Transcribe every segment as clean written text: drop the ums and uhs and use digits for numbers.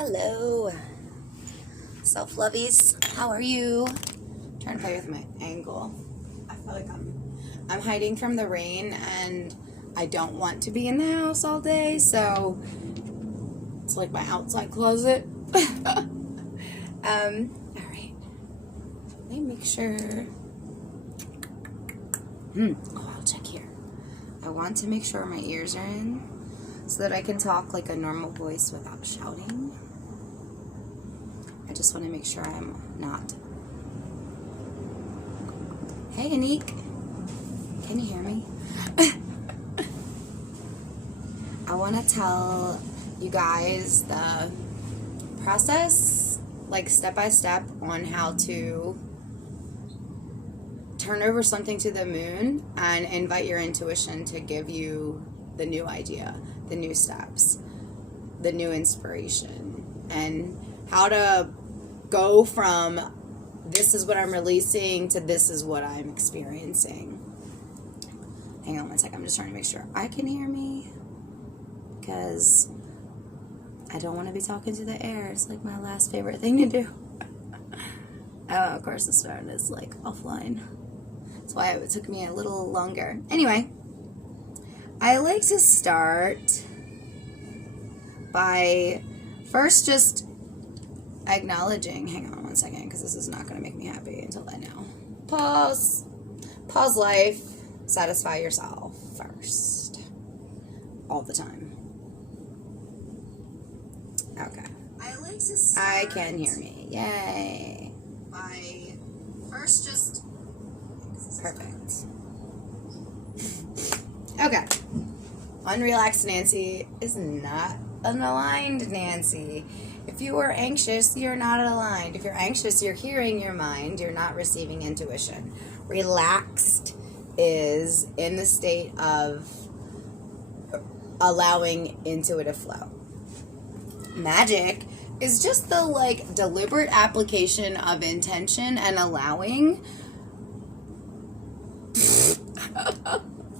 Hello, self-lovies. How are you? I'm trying to play with my angle. I feel like I'm hiding from the rain, and I don't want to be in the house all day, so it's like my outside closet. All right. Let me make sure. I'll check here. I want to make sure my ears are in so that I can talk like a normal voice without shouting. I just want to make sure I'm not. Hey, Anik. Can you hear me? I want to tell you guys the process, like step by step, on how to turn over something to the moon and invite your intuition to give you the new idea, the new steps, the new inspiration, and how to go from this is what I'm releasing to this is what I'm experiencing. Hang on one second. I'm just trying to make sure I can hear me because I don't want to be talking to the air. It's like my last favorite thing to do. Oh, of course the start is like offline. That's why it took me a little longer. Anyway, I like to start by first just acknowledging, hang on one second, because this is not going to make me happy until I know. Pause life, satisfy yourself first, all the time. Okay. I can hear me. Yay. By first just perfect. Okay. Unrelaxed Nancy is not an aligned Nancy. If you are anxious, you're not aligned. If you're anxious, you're hearing your mind. You're not receiving intuition. Relaxed is in the state of allowing intuitive flow. Magic is just the like deliberate application of intention and allowing.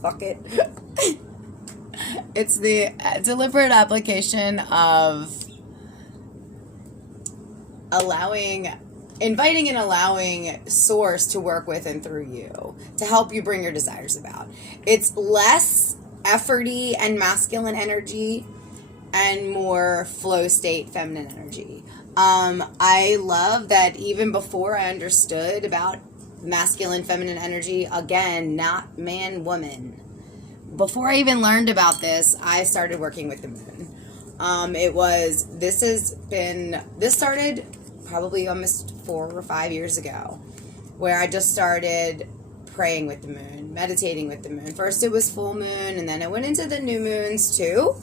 Fuck it. It's the deliberate application of inviting and allowing source to work with and through you to help you bring your desires about. It's less efforty and masculine energy and more flow state feminine energy. I love that even before I understood about masculine feminine energy, again, not man woman, before I even learned about this, I started working with the moon. This started probably almost 4 or 5 years ago, where I just started praying with the moon, meditating with the moon. First it was full moon, and then I went into the new moons too.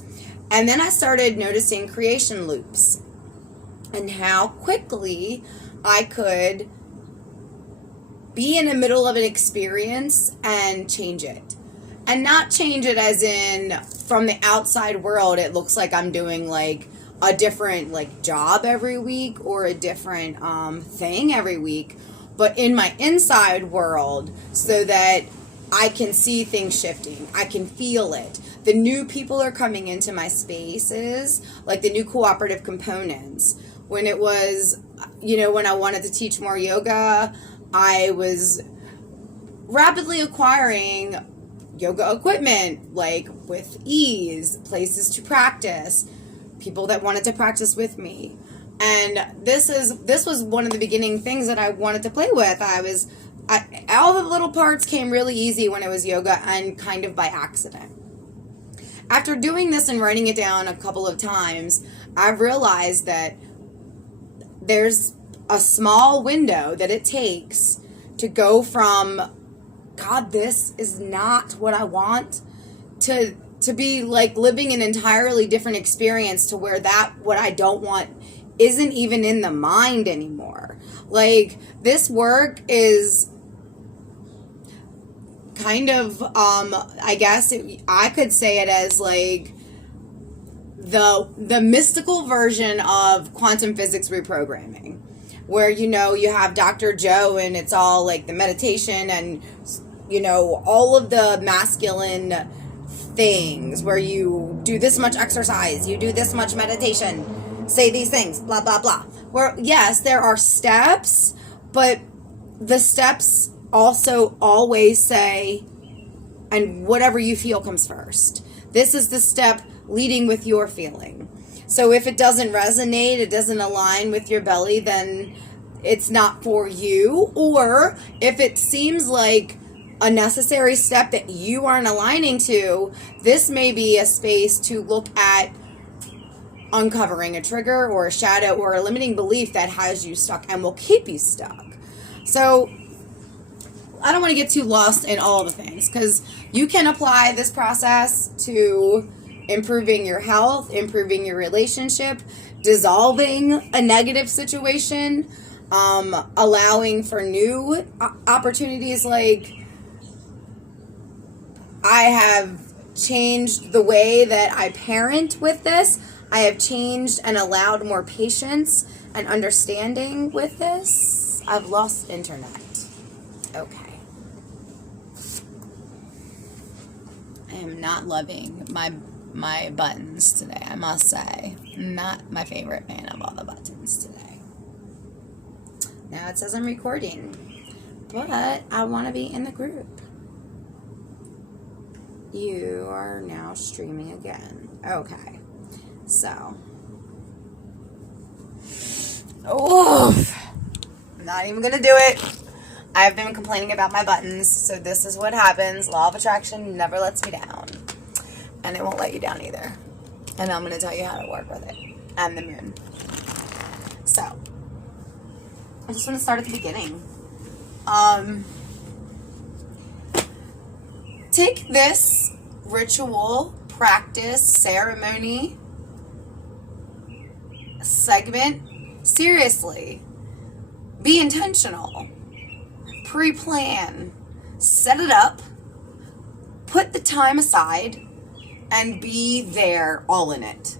And then I started noticing creation loops and how quickly I could be in the middle of an experience and change it. And not change it as in from the outside world, it looks like I'm doing like a different like job every week or a different thing every week, but in my inside world so that I can see things shifting. I can feel it. The new people are coming into my spaces, like the new cooperative components. When it was, when I wanted to teach more yoga, I was rapidly acquiring yoga equipment, like with ease, places to practice, people that wanted to practice with me. And this was one of the beginning things that I wanted to play with. All the little parts came really easy when it was yoga and kind of by accident. After doing this and writing it down a couple of times, I've realized that there's a small window that it takes to go from, God, this is not what I want, to be like living an entirely different experience to where what I don't want isn't even in the mind anymore. Like, this work is kind of, I guess I could say it as like the mystical version of quantum physics reprogramming, where, you have Dr. Joe and it's all like the meditation and, all of the masculine things where you do this much exercise, you do this much meditation, say these things, blah, blah, blah. Where, yes, there are steps, but the steps also always say, and whatever you feel comes first. This is the step leading with your feeling. So if it doesn't resonate, it doesn't align with your belly, then it's not for you. Or if it seems like a necessary step that you aren't aligning to, this may be a space to look at uncovering a trigger or a shadow or a limiting belief that has you stuck and will keep you stuck. So I don't want to get too lost in all the things, because you can apply this process to improving your health, improving your relationship, dissolving a negative situation, allowing for new opportunities. Like, I have changed the way that I parent with this. I have changed and allowed more patience and understanding with this. I've lost internet. Okay. I am not loving my buttons today, I must say. Not my favorite fan of all the buttons today. Now it says I'm recording, but I want to be in the group. You are now streaming again. Okay. So. I'm not even going to do it. I've been complaining about my buttons, so this is what happens. Law of attraction never lets me down. And it won't let you down either. And I'm going to tell you how to work with it. And the moon. So, I just want to start at the beginning. Take this ritual, practice, ceremony, segment seriously. Be intentional. Pre-plan. Set it up. Put the time aside. And be there, all in it.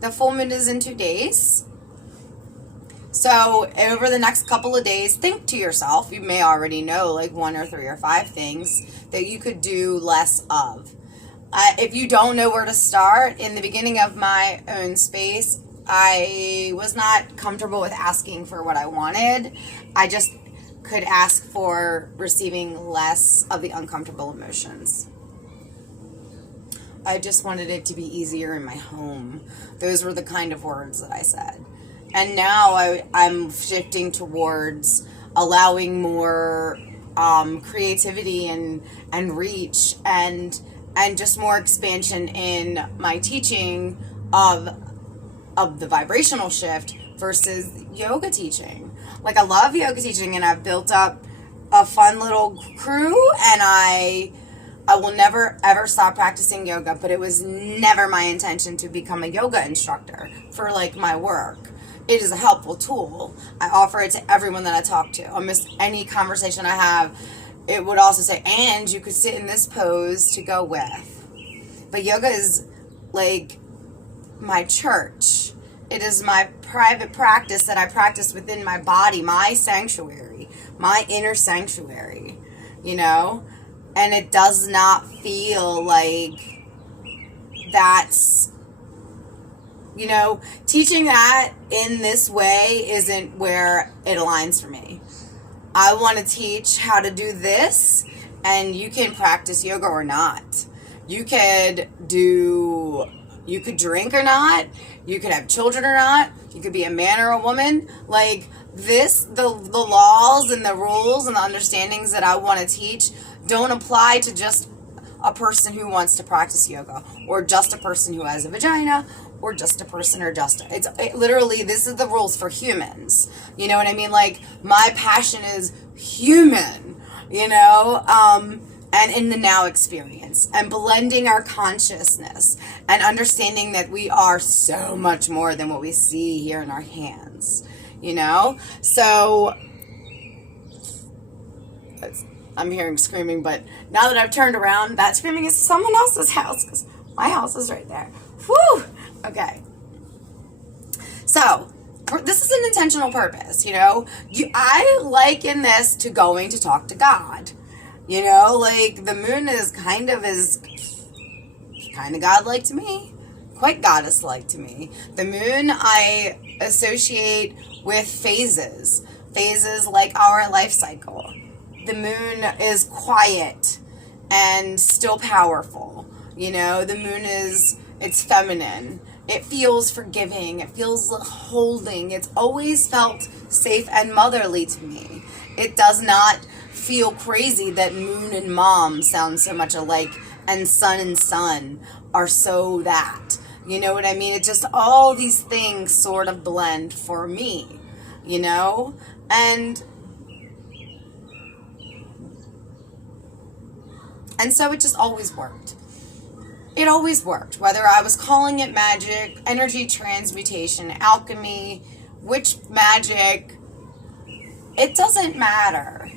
The full moon is in 2 days. So over the next couple of days, think to yourself, you may already know like 1 or 3 or 5 things that you could do less of. If you don't know where to start, in the beginning of my own space, I was not comfortable with asking for what I wanted. I just could ask for receiving less of the uncomfortable emotions. I just wanted it to be easier in my home. Those were the kind of words that I said. And now I'm shifting towards allowing more creativity and reach and just more expansion in my teaching of the vibrational shift versus yoga teaching. Like, I love yoga teaching, and I've built up a fun little crew, and I will never ever stop practicing yoga, but it was never my intention to become a yoga instructor for like my work. It is a helpful tool. I offer it to everyone that I talk to. Almost any conversation I have, it would also say, and you could sit in this pose to go with. But yoga is like my church. It is my private practice that I practice within my body, my sanctuary, my inner sanctuary, you know? And it does not feel like that's, you know, teaching that in this way isn't where it aligns for me. I want to teach how to do this, and you can practice yoga or not. You could drink or not. You could have children or not. You could be a man or a woman. Like this, the laws and the rules and the understandings that I want to teach don't apply to just a person who wants to practice yoga, or just a person who has a vagina, or just a person, or just literally, this is the rules for humans. You know what I mean? Like, my passion is human, you know, and in the now experience, and blending our consciousness and understanding that we are so much more than what we see here in our hands, you know? So I'm hearing screaming, but now that I've turned around, that screaming is someone else's house, because my house is right there. Whew! Okay. So, this is an intentional purpose, you know? I liken this to going to talk to God. You know, like, the moon is kind of God-like to me. quite goddess-like to me. The moon I associate with phases like our life cycle. The moon is quiet and still powerful. You know, the moon it's feminine. It feels forgiving. It feels holding. It's always felt safe and motherly to me. It does not feel crazy that moon and mom sound so much alike, and sun are so that. You know what I mean? It's just all these things sort of blend for me, you know? And so it just always worked. It always worked, whether I was calling it magic, energy transmutation, alchemy, witch magic. It doesn't matter.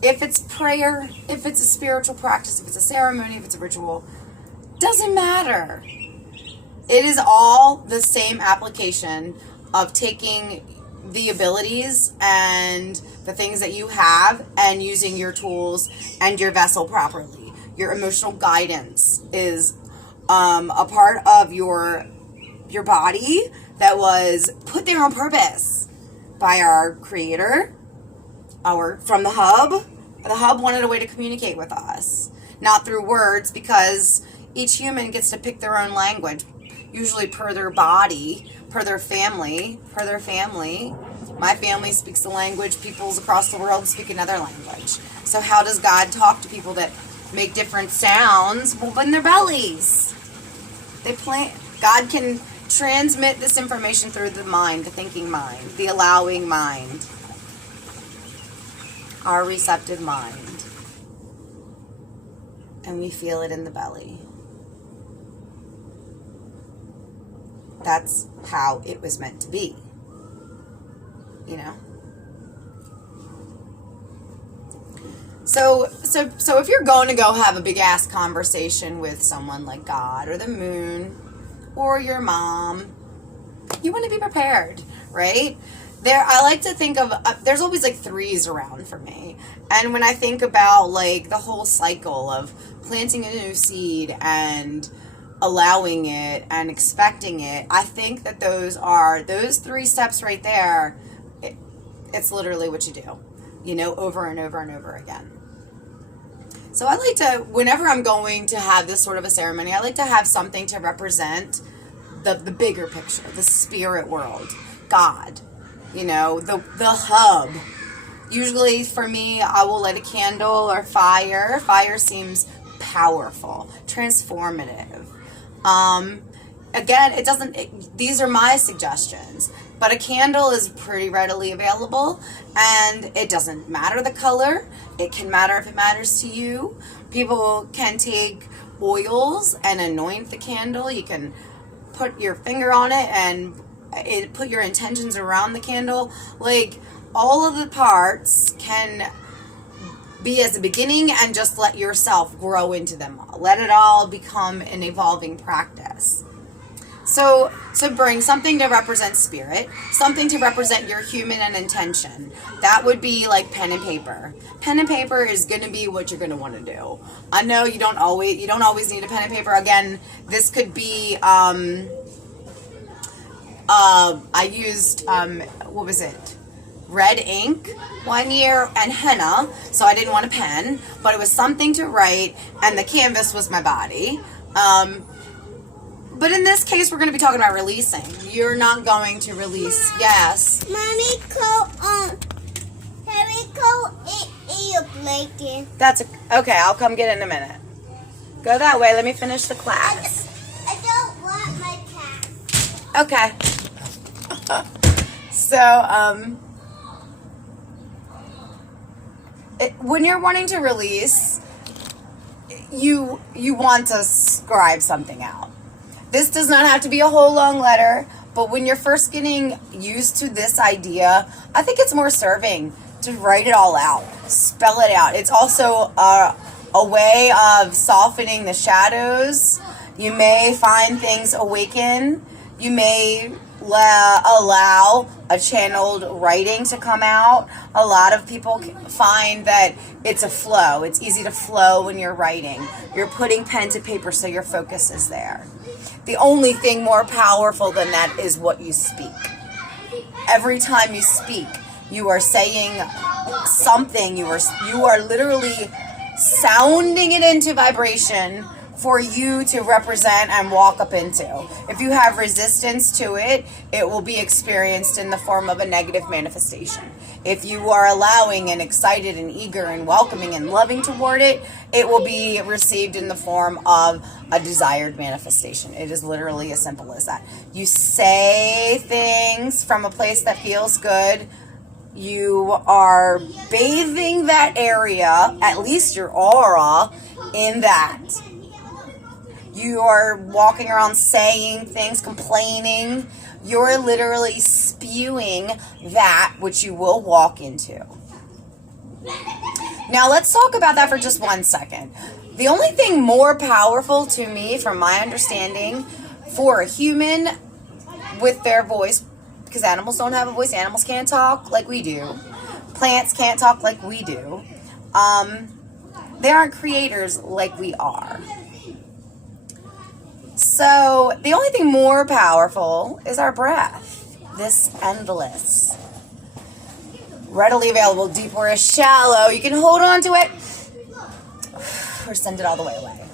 If it's prayer, if it's a spiritual practice, if it's a ceremony, if it's a ritual, doesn't matter. It is all the same application of taking the abilities and the things that you have and using your tools and your vessel properly. Your emotional guidance is a part of your body that was put there on purpose by our creator, from the hub. The hub wanted a way to communicate with us, not through words, because each human gets to pick their own language, usually per their body, per their family. My family speaks the language. Peoples across the world speak another language. So how does God talk to people that make different sounds? Well, in their bellies. God can transmit this information through the mind, the thinking mind, the allowing mind, our receptive mind. And we feel it in the belly. That's how it was meant to be. You know? So if you're going to go have a big ass conversation with someone like God or the moon or your mom, you want to be prepared, right? I like to think of, there's always like threes around for me. And when I think about like the whole cycle of planting a new seed and allowing it and expecting it, I think that those 3 steps right there, it's literally what you do, you know, over and over and over again. So I like to, whenever I'm going to have this sort of a ceremony, I like to have something to represent the bigger picture, the spirit world, God, you know, the hub. Usually for me, I will light a candle or fire. Fire seems powerful, transformative. Again, these are my suggestions, but a candle is pretty readily available, and it doesn't matter the color. It can matter if it matters to you. People can take oils and anoint the candle. You can put your finger on it and put your intentions around the candle. Like, all of the parts can be as a beginning, and just let yourself grow into them all. Let it all become an evolving practice. So bring something to represent spirit, something to represent your human and intention. That would be like pen and paper. Pen and paper is going to be what you're going to want to do. I know you don't always need a pen and paper. Again, this could be I used what was it? Red ink one year and henna, so I didn't want a pen, but it was something to write, and the canvas was my body. But in this case, we're going to be talking about releasing. You're not going to release. Yes. Mommy, can we go eat a blanket? Okay. I'll come get it in a minute. Go that way. Let me finish the class. I don't want my cat. Okay. So, when you're wanting to release, you want to scribe something out. This does not have to be a whole long letter, but when you're first getting used to this idea, I think it's more serving to write it all out, spell it out. It's also a way of softening the shadows. You may find things awaken. You may allow a channeled writing to come out. A lot of people find that it's a flow. It's easy to flow when you're writing. You're putting pen to paper, so your focus is there. The only thing more powerful than that is what you speak. Every time you speak, you are saying something. You are literally sounding it into vibration for you to represent and walk up into. If you have resistance to it, it will be experienced in the form of a negative manifestation. If you are allowing and excited and eager and welcoming and loving toward it, it will be received in the form of a desired manifestation. It is literally as simple as that. You say things from a place that feels good. You are bathing that area, at least your aura, in that. You are walking around saying things, complaining. You're literally spewing that which you will walk into. Now let's talk about that for just 1 second. The only thing more powerful to me, from my understanding, for a human with their voice, because animals don't have a voice, animals can't talk like we do. Plants can't talk like we do. They aren't creators like we are. So the only thing more powerful is our breath. This endless, readily available, deep or shallow. You can hold on to it or send it all the way away.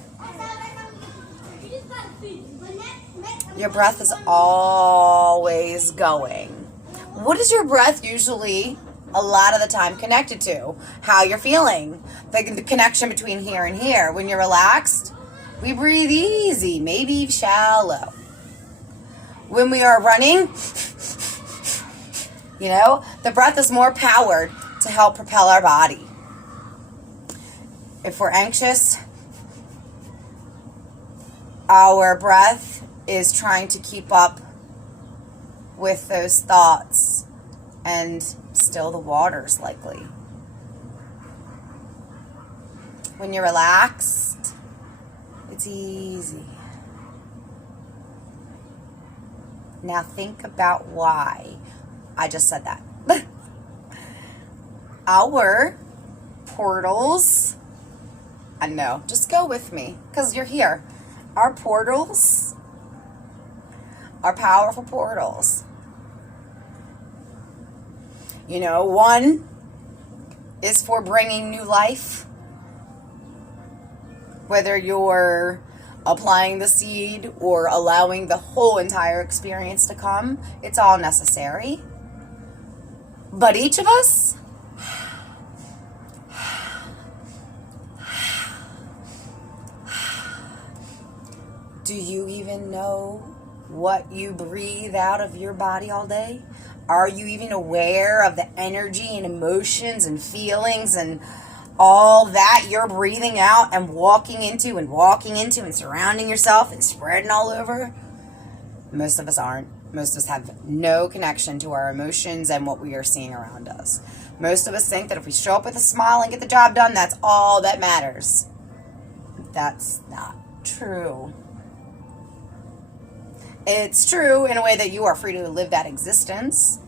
Your breath is always going. What is your breath usually a lot of the time connected to? How you're feeling. The connection between here and here. When you're relaxed, we breathe easy, maybe shallow. When we are running, the breath is more powered to help propel our body. If we're anxious, our breath is trying to keep up with those thoughts and still the waters likely. When you're relaxed, it's easy. Now think about why I just said that. Our portals, I know, just go with me because you're here. Our portals are powerful portals. One is for bringing new life. Whether you're applying the seed or allowing the whole entire experience to come, it's all necessary. But each of us do you even know what you breathe out of your body all day? Are you even aware of the energy and emotions and feelings and all that you're breathing out and walking into and surrounding yourself and spreading all over? Most of us aren't. Most of us have no connection to our emotions and what we are seeing around us. Most of us think that if we show up with a smile and get the job done, that's all that matters. That's not true. It's true in a way that you are free to live that existence.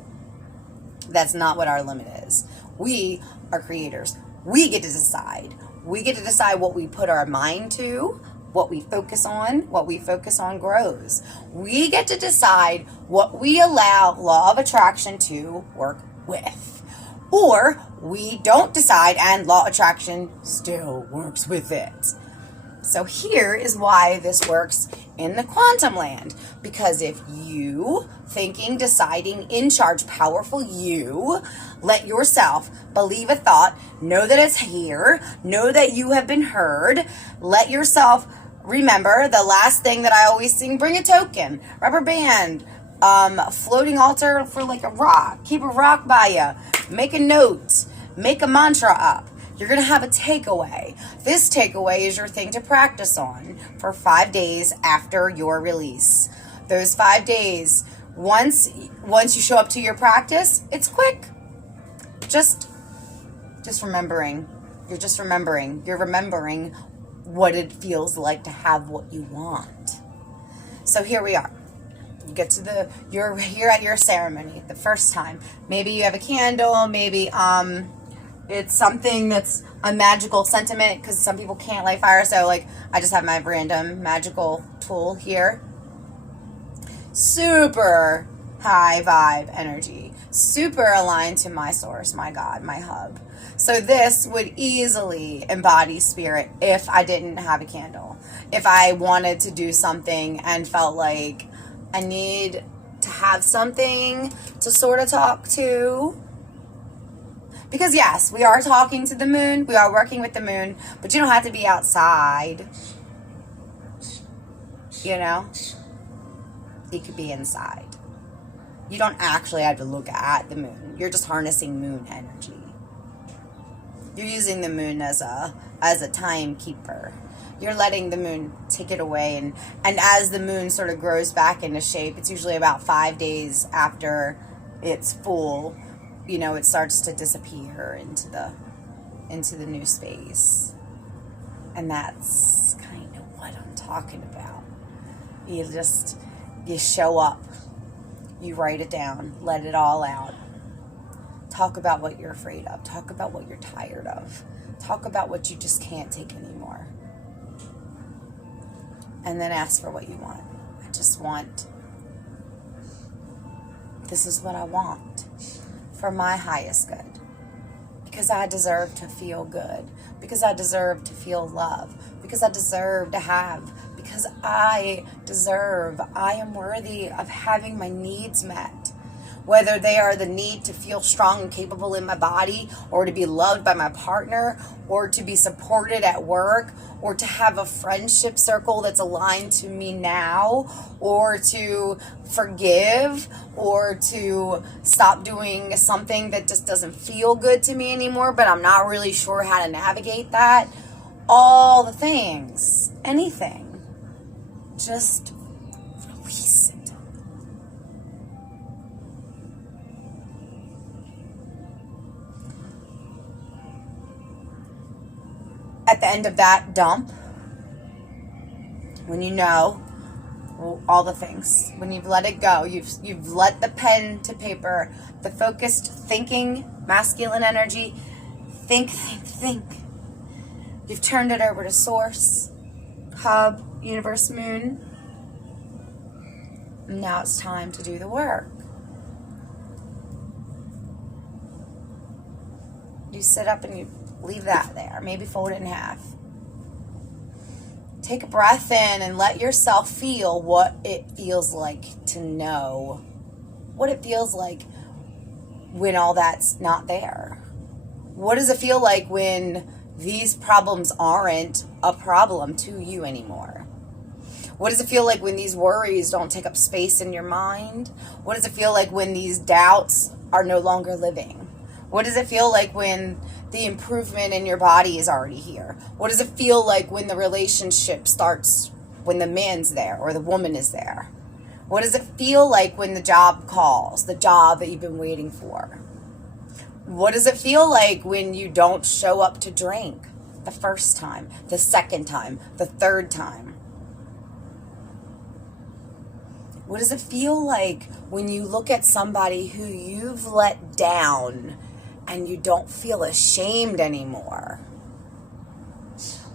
That's not what our limit is. We are creators. We get to decide. We get to decide what we put our mind to, what we focus on. What we focus on grows. We get to decide what we allow law of attraction to work with. Or we don't decide and law of attraction still works with it. So here is why this works in the quantum land. Because if you, thinking, deciding, in charge, powerful you, let yourself believe a thought, know that it's here, know that you have been heard, let yourself remember the last thing that I always sing, bring a token, rubber band, floating altar for like a rock, keep a rock by you, make a note, make a mantra up. You're going to have a takeaway. This takeaway is your thing to practice on for 5 days after your release. Those 5 days, once you show up to your practice, it's quick. Just remembering. You're just remembering. You're remembering what it feels like to have what you want. So here we are. You're here at your ceremony the first time. Maybe you have a candle, maybe it's something that's a magical sentiment because some people can't light fire. So I just have my random magical tool here. super high vibe energy, super aligned to my source, my God, my hub. So this would easily embody spirit if I didn't have a candle. If I wanted to do something and felt like I need to have something to sort of talk to. Because yes, we are talking to the moon, we are working with the moon, but you don't have to be outside. You know? You could be inside. You don't actually have to look at the moon. You're just harnessing moon energy. You're using the moon as a timekeeper. You're letting the moon take it away, and as the moon sort of grows back into shape, it's usually about 5 days after it's full, you know, it starts to disappear into the new space. And that's kind of what I'm talking about. You show up, you write it down, let it all out. Talk about what you're afraid of. Talk about what you're tired of. Talk about what you just can't take anymore. And then ask for what you want. This is what I want for my highest good. Because I deserve to feel good. Because I deserve to feel love. Because I deserve to have. Because I am worthy of having my needs met. Whether they are the need to feel strong and capable in my body, or to be loved by my partner, or to be supported at work, or to have a friendship circle that's aligned to me now, or to forgive, or to stop doing something that just doesn't feel good to me anymore, but I'm not really sure how to navigate that. All the things, anything, just release it. At the end of that dump, when you know all the things, when you've let it go, you've let the pen to paper, the focused thinking, masculine energy, think. You've turned it over to source, hub, universe, moon. Now it's time to do the work. You sit up and you leave that there. Maybe fold it in half. Take a breath in and let yourself feel what it feels like to know. What it feels like when all that's not there. What does it feel like when these problems aren't a problem to you anymore? What does it feel like when these worries don't take up space in your mind? What does it feel like when these doubts are no longer living? What does it feel like when the improvement in your body is already here? What does it feel like when the relationship starts, when the man's there or the woman is there? What does it feel like when the job calls, the job that you've been waiting for? What does it feel like when you don't show up to drink the first time, the second time, the third time? What does it feel like when you look at somebody who you've let down and you don't feel ashamed anymore?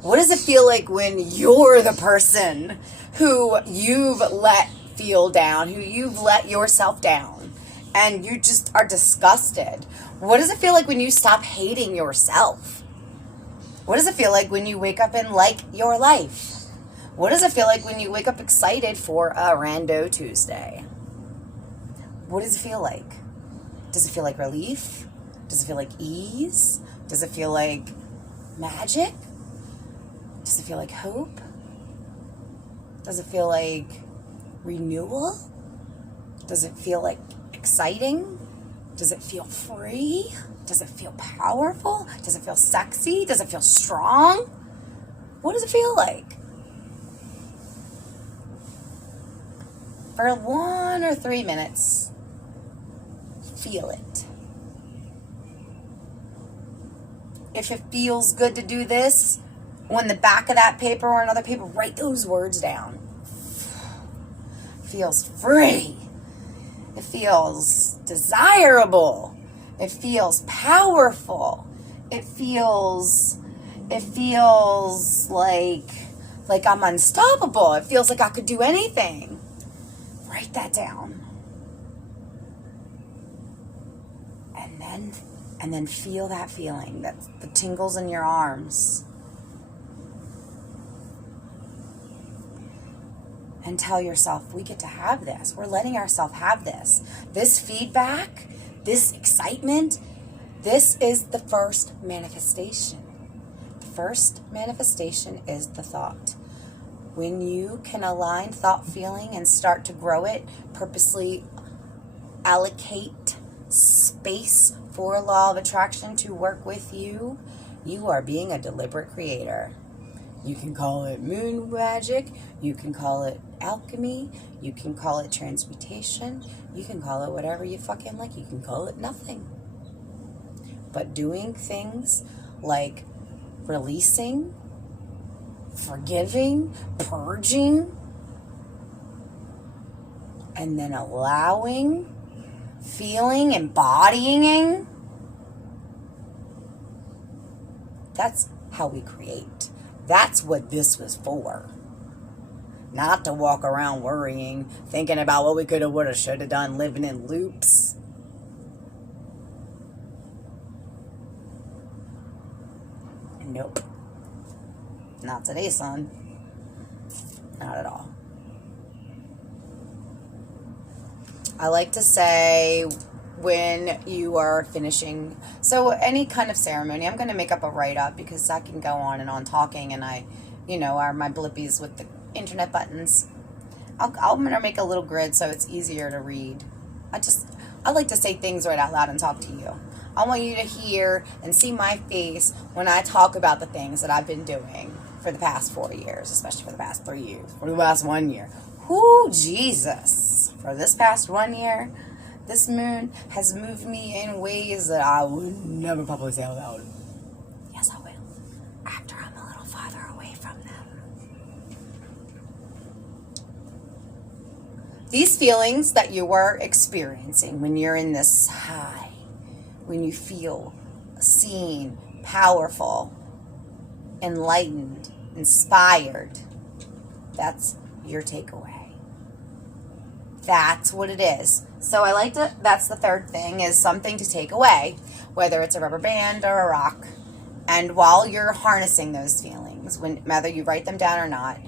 What does it feel like when you're the person who you've let feel down, who you've let yourself down, and you just are disgusted? What does it feel like when you stop hating yourself? What does it feel like when you wake up and like your life? What does it feel like when you wake up excited for a Rando Tuesday? What does it feel like? Does it feel like relief? Does it feel like ease? Does it feel like magic? Does it feel like hope? Does it feel like renewal? Does it feel like exciting? Does it feel free? Does it feel powerful? Does it feel sexy? Does it feel strong? What does it feel like? For 1 or 3 minutes, feel it. If it feels good to do this, on the back of that paper or another paper, write those words down. Feels free. It feels desirable. It feels powerful. It feels like I'm unstoppable. It feels like I could do anything. Write Write that down. And then feel that feeling, that the tingles in your arms. And tell yourself, we get to have this. We're letting ourselves have this. This feedback, this excitement, this is the first manifestation. The first manifestation is the thought. When you can align thought, feeling, and start to grow it, purposely allocate space for law of attraction to work with you, you are being a deliberate creator. You can call it moon magic, you can call it alchemy, you can call it transmutation, you can call it whatever you fucking like, you can call it nothing. But doing things like releasing, forgiving, purging, and then allowing, feeling, embodying, that's how we create. That's what this was for. Not to walk around worrying, thinking about what we could have, would have, should have done, living in loops. Nope. Not today, son. Not at all. I like to say when you are finishing, so any kind of ceremony, I'm going to make up a write-up because I can go on and on talking, and I, are my blippies with the internet buttons. I'm going to make a little grid so it's easier to read. I like to say things right out loud and talk to you. I want you to hear and see my face when I talk about the things that I've been doing for the past 4 years, especially for the past 3 years, for the last 1 year. Whoo, Jesus. For this past 1 year, this moon has moved me in ways that I would never probably say out loud. Yes, I will. After I'm a little farther away from them. These feelings that you are experiencing when you're in this high, when you feel seen, powerful, enlightened, inspired, that's your takeaway. That's what it is. So that's the third thing, is something to take away, whether it's a rubber band or a rock. And while you're harnessing those feelings, whether you write them down or not,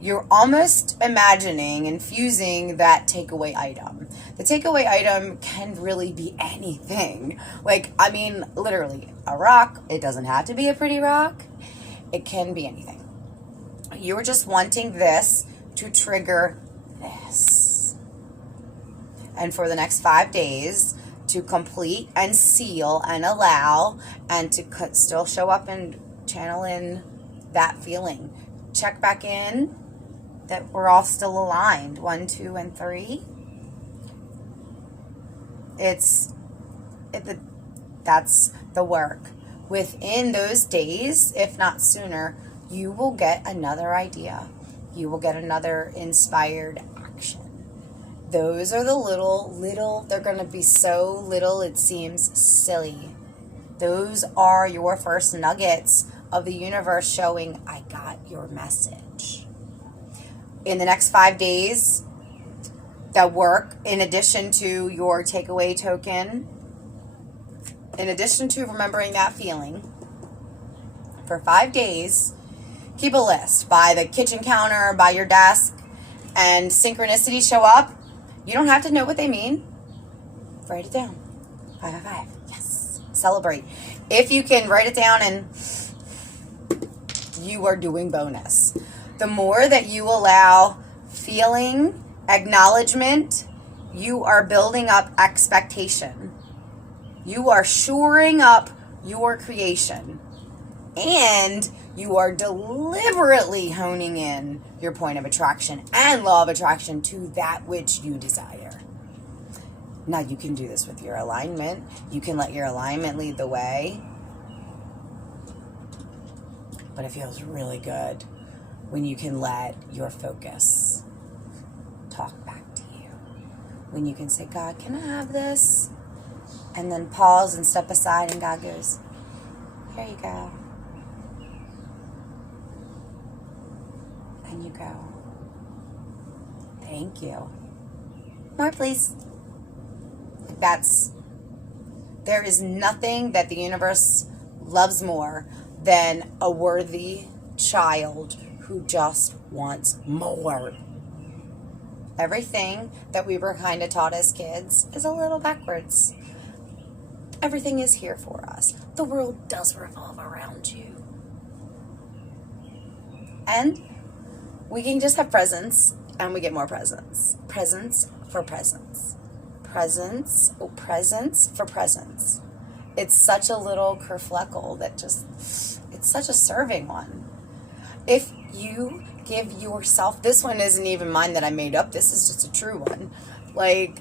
you're almost imagining infusing that takeaway item. The takeaway item can really be anything. Literally, a rock. It doesn't have to be a pretty rock. It can be anything. You're just wanting this to trigger this. And for the next 5 days, to complete and seal and allow, and to still show up and channel in that feeling. Check back in that we're all still aligned. 1, 2, and 3. That's the work. Within those days, if not sooner, you will get another idea. You will get another inspired action. Those are the little, they're going to be so little it seems silly. Those are your first nuggets of the universe showing, I got your message. In the next 5 days, that work, in addition to your takeaway token, in addition to remembering that feeling, for 5 days, keep a list by the kitchen counter, by your desk, and synchronicities show up. You don't have to know what they mean. Write it down. 555. Yes. Celebrate. If you can write it down, and you are doing bonus. The more that you allow feeling, acknowledgement, you are building up expectation. You are shoring up your creation. And you are deliberately honing in your point of attraction and law of attraction to that which you desire. Now, you can do this with your alignment. You can let your alignment lead the way. But it feels really good when you can let your focus talk back to you. When you can say, God, can I have this? And then pause and step aside, and God goes, here you go. And you go, thank you. More, please. There is nothing that the universe loves more than a worthy child who just wants more. Everything that we were kind of taught as kids is a little backwards. Everything is here for us. The world does revolve around you. And we can just have presents and we get more presents. Presents for presents. Presents for presents. It's such a little kerfluffle that it's such a serving one. If you give yourself, this one isn't even mine that I made up, this is just a true one. Like,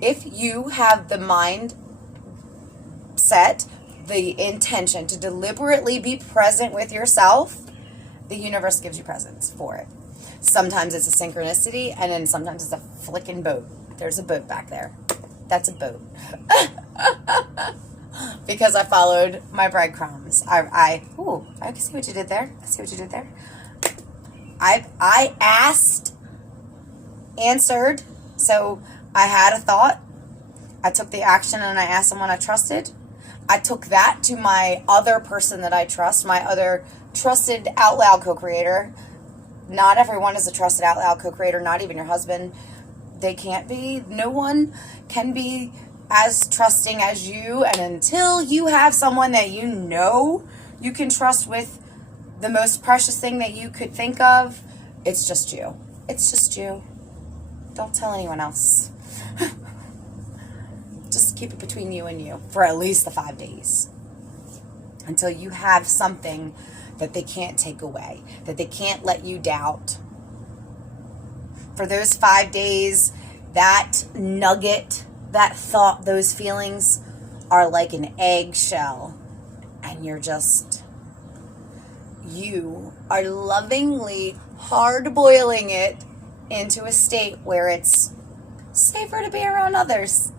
if you have the mind set, the intention to deliberately be present with yourself, the universe gives you presents for it. Sometimes it's a synchronicity, and then sometimes it's a flicking boat. There's a boat back there. That's a boat. Because I followed my breadcrumbs. I can see what you did there. I asked, answered, so I had a thought. I took the action and I asked someone I trusted. I took that to my other person that I trust, my other trusted out loud co-creator. Not everyone is a trusted out loud co-creator, not even your husband. They can't be. No one can be as trusting as you. And until you have someone that you know you can trust with the most precious thing that you could think of, it's just you. It's just you. Don't tell anyone else. Just keep it between you and you for at least the 5 days. Until you have something that they can't take away, that they can't let you doubt. For those 5 days, that nugget, that thought, those feelings are like an eggshell. And you are lovingly hard-boiling it into a state where it's safer to be around others.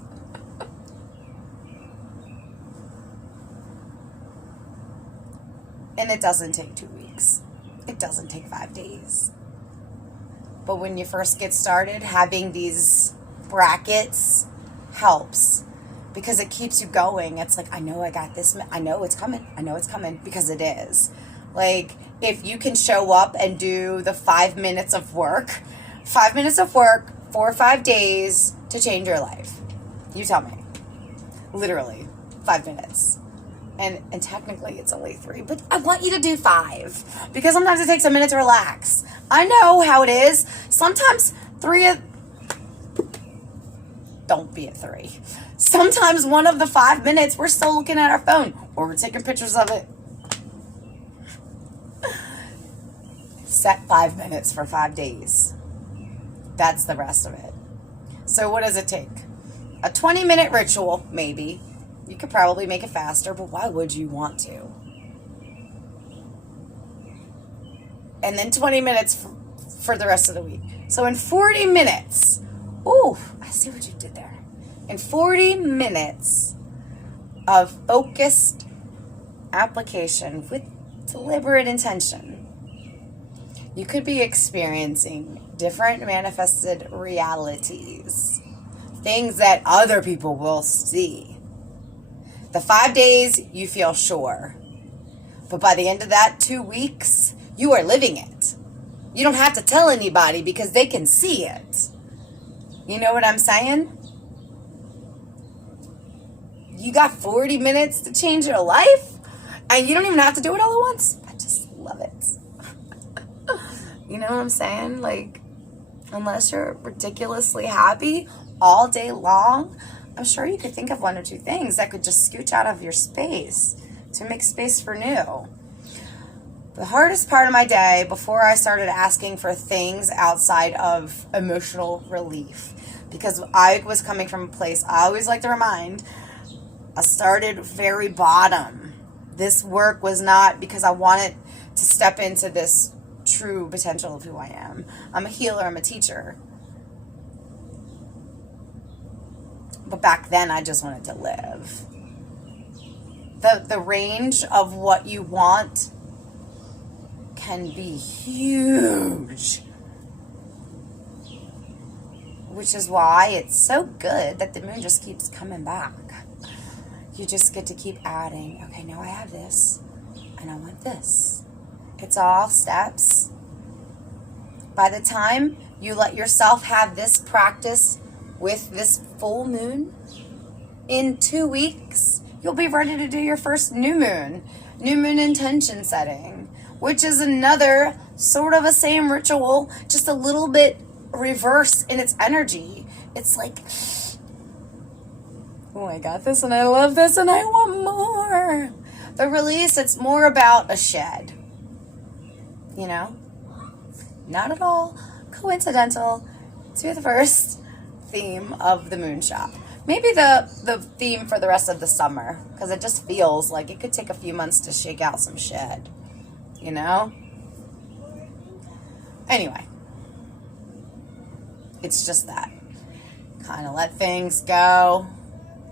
And it doesn't take 2 weeks. It doesn't take 5 days. But when you first get started, having these brackets helps because it keeps you going. It's like, I know I got this. I know it's coming. Because it is. Like, if you can show up and do the 5 minutes of work, 4 or 5 days to change your life. You tell me. Literally, 5 minutes. And technically it's only 3, but I want you to do 5 because sometimes it takes a minute to relax. I know how it is. Sometimes don't be at 3. Sometimes one of the 5 minutes we're still looking at our phone or we're taking pictures of it. Set 5 minutes for 5 days. That's the rest of it. So what does it take? A 20-minute ritual, maybe. You could probably make it faster, but why would you want to? And then 20 minutes for the rest of the week. So in 40 minutes, I see what you did there. In 40 minutes of focused application with deliberate intention, you could be experiencing different manifested realities, things that other people will see. The 5 days, you feel sure. But by the end of that 2 weeks, you are living it. You don't have to tell anybody because they can see it. You know what I'm saying? You got 40 minutes to change your life, and you don't even have to do it all at once. I just love it. You know what I'm saying? Like, unless you're ridiculously happy all day long, I'm sure you could think of 1 or 2 things that could just scooch out of your space to make space for new. The hardest part of my day before I started asking for things outside of emotional relief, because I was coming from a place, I always like to remind, I started very bottom. This work was not because I wanted to step into this true potential of who I am. I'm a healer, I'm a teacher. But back then, I just wanted to live. The range of what you want can be huge. which is why it's so good that the moon just keeps coming back. You just get to keep adding. Okay, now I have this, and I want this. It's all steps. By the time you let yourself have this practice with this full moon, in 2 weeks, you'll be ready to do your first new moon intention setting, which is another sort of a same ritual, just a little bit reverse in its energy. It's like, oh, I got this and I love this and I want more. The release, it's more about a shed, you know? Not at all coincidental to the first theme of the moon shop. Maybe the theme for the rest of the summer, because it just feels like it could take a few months to shake out some shit, you know? Anyway, it's just that. Kind of let things go,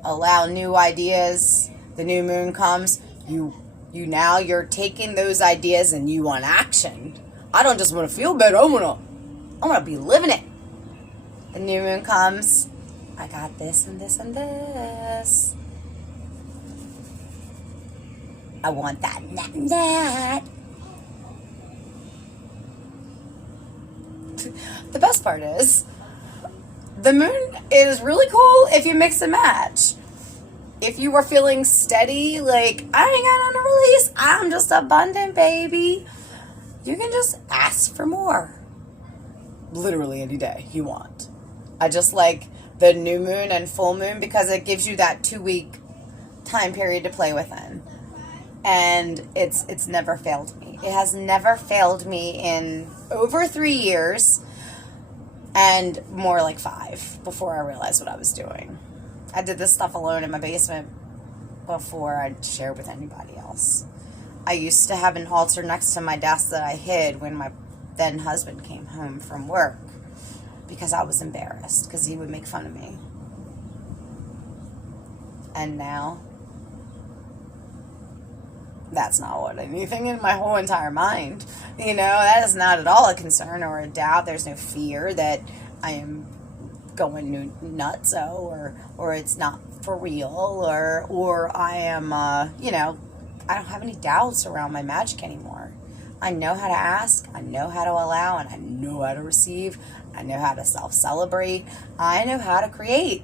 allow new ideas. The new moon comes, you're taking those ideas and you want action. I don't just want to feel better, I want to be living it. The new moon comes, I got this and this and this. I want that and that and that. The best part is, the moon is really cool if you mix and match. If you are feeling steady, like, I ain't got nothing to release, I'm just abundant, baby, you can just ask for more. Literally any day you want. I just like the new moon and full moon because it gives you that 2-week time period to play within. And it's never failed me. It has never failed me in over 3 years, and more like 5 before I realized what I was doing. I did this stuff alone in my basement before I'd share with anybody else. I used to have an altar next to my desk that I hid when my then husband came home from work, because I was embarrassed because he would make fun of me. And now, that's not what anything in my whole entire mind. You know, that is not at all a concern or a doubt. There's no fear that I am going nuts, or it's not for real, or I am, I don't have any doubts around my magic anymore. I know how to ask, I know how to allow, and I know how to receive. I know how to self-celebrate. I know how to create.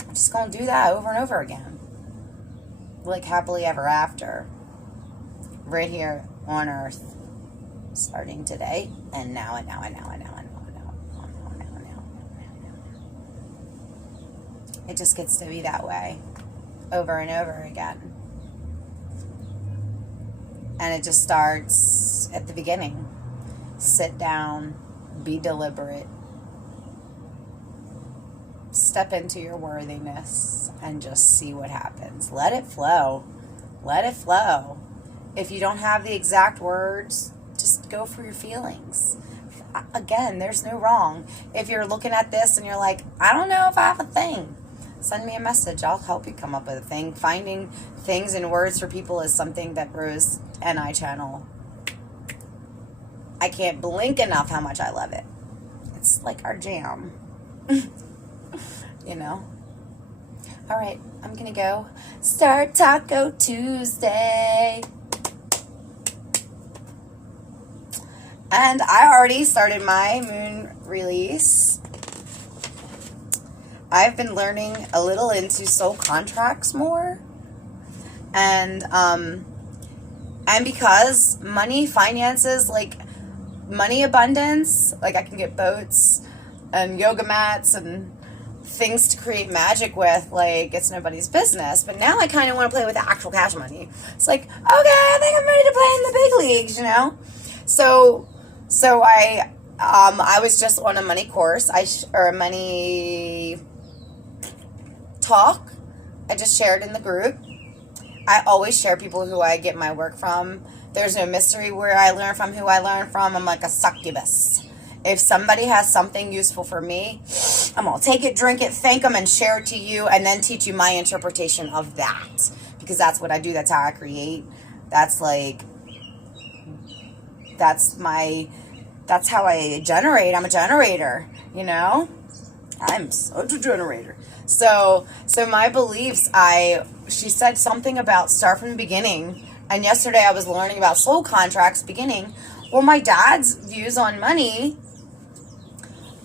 I'm just going to do that over and over again. Like happily ever after. Right here on Earth. Starting today, and now, and now, and now, and now, and now, and now, and now, and now, and now. It just gets to be that way. Over and over again. And it just starts at the beginning. Sit down, be deliberate, step into your worthiness, and just see what happens. Let it flow. Let it flow. If you don't have the exact words, just go for your feelings. Again, there's no wrong. If you're looking at this and you're like, I don't know if I have a thing, send me a message. I'll help you come up with a thing. Finding things and words for people is something that Rose and I channel. I can't blink enough how much I love it. It's like our jam. You know? All right, I'm going to go start Taco Tuesday. And I already started my moon release. I've been learning a little into soul contracts more. And because money, finances, like money abundance, like I can get boats and yoga mats and things to create magic with, like it's nobody's business. But now I kind of want to play with the actual cash money. It's like, okay, I think I'm ready to play in the big leagues, you know? So I was just on a money course, or a money talk. I just shared in the group. I always share people who I get my work from. There's no mystery where I learn from, who I learn from. I'm like a succubus. If somebody has something useful for me, I'm going to take it, drink it, thank them, and share it to you, and then teach you my interpretation of that. Because that's what I do. That's how I create. That's my That's how I generate. I'm a generator, you know? I'm such a generator. So my beliefs, she said something about start from the beginning. And yesterday I was learning about soul contracts beginning. Well, my dad's views on money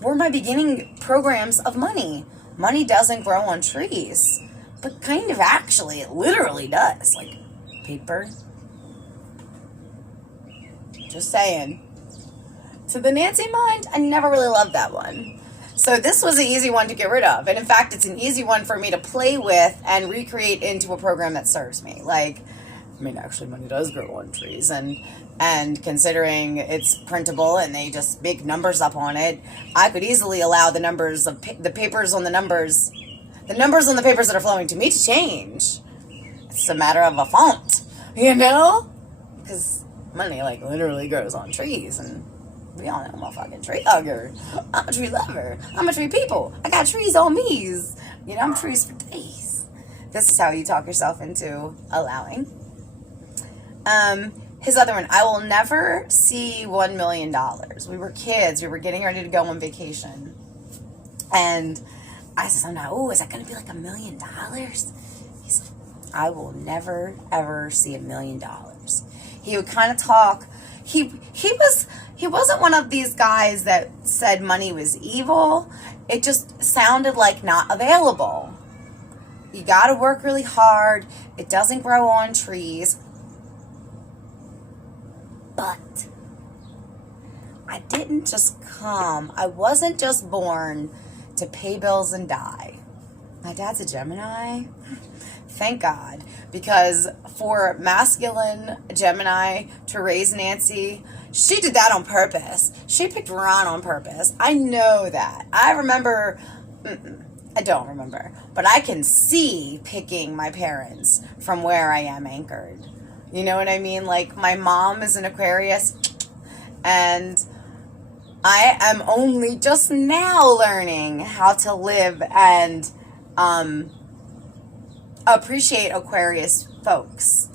were my beginning programs of money. Money doesn't grow on trees. But kind of actually, it literally does. Like paper. Just saying. To the Nancy mind, I never really loved that one. So this was an easy one to get rid of. And in fact, it's an easy one for me to play with and recreate into a program that serves me. Like, I mean, actually money does grow on trees. And considering it's printable and they just make numbers up on it, I could easily allow the numbers of the numbers on the papers that are flowing to me to change. It's a matter of a font, you know? Because money, like, literally grows on trees. And we all know I'm a fucking tree hugger. I'm a tree lover. I'm a tree people. I got trees on me's. You know, I'm trees for days. This is how you talk yourself into allowing. His other one, I will never see $1 million. We were kids. We were getting ready to go on vacation. And I said, oh, is that going to be like $1 million? He said, I will never, ever see $1 million. He would kind of talk. He wasn't one of these guys that said money was evil. It just sounded like not available. You got to work really hard. It doesn't grow on trees. But I didn't just come. I wasn't just born to pay bills and die. My dad's a Gemini. Thank God. Because for masculine Gemini to raise Nancy, she did that on purpose. She picked Ron on purpose. I know that. I don't remember. But I can see picking my parents from where I am anchored. You know what I mean? Like, my mom is an Aquarius, and I am only just now learning how to live and appreciate Aquarius folks.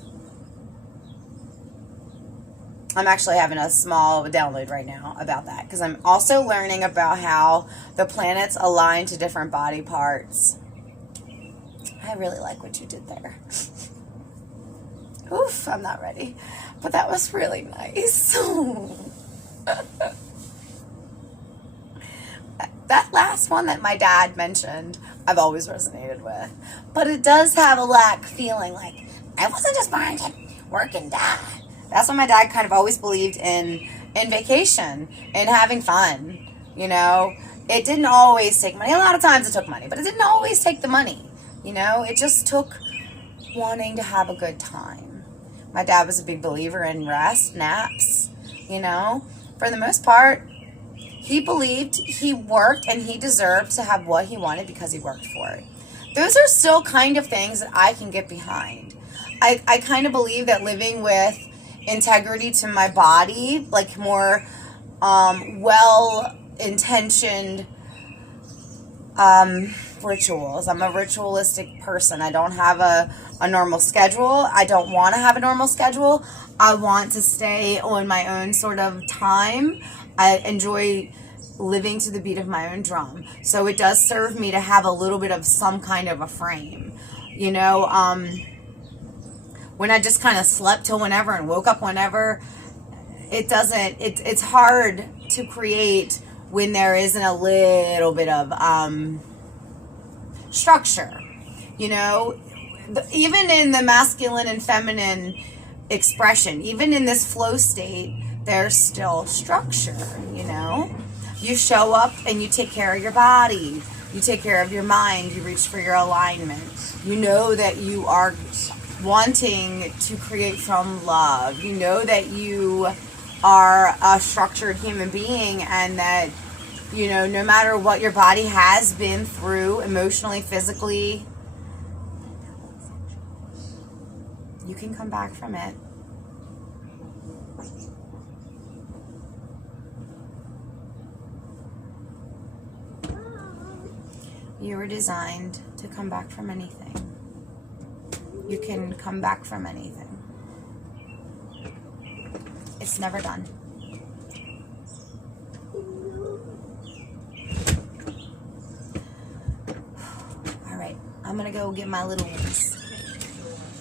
I'm actually having a small download right now about that, because I'm also learning about how the planets align to different body parts. I really like what you did there. Oof, I'm not ready. But that was really nice. That last one that my dad mentioned, I've always resonated with. But it does have a lack feeling, like, I wasn't just born to work and die. That's what my dad kind of always believed in vacation and having fun. You know, it didn't always take money. A lot of times it took money, but it didn't always take the money. You know, it just took wanting to have a good time. My dad was a big believer in rest, naps, you know. For the most part, he believed he worked and he deserved to have what he wanted because he worked for it. Those are still kind of things that I can get behind. I kind of believe that living with integrity to my body, like more well-intentioned rituals. I'm a ritualistic person. I don't have a normal schedule. I don't want to have a normal schedule. I want to stay on my own sort of time. I enjoy living to the beat of my own drum. So it does serve me to have a little bit of some kind of a frame. You know, when I just kind of slept till whenever and woke up whenever, it's hard to create when there isn't a little bit of structure. You know, even in the masculine and feminine expression, even in this flow state, there's still structure, you know. You show up and you take care of your body. You take care of your mind. You reach for your alignment. You know that you are wanting to create from love. You know that you are a structured human being, and that, you know, no matter what your body has been through emotionally, physically, you can come back from it. You were designed to come back from anything. You can come back from anything. It's never done. I'm gonna go get my little ones.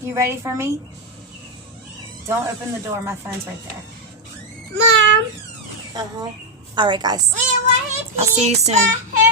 You ready for me? Don't open the door. My phone's right there. Mom. All right, guys. We want I'll see you soon. pizza.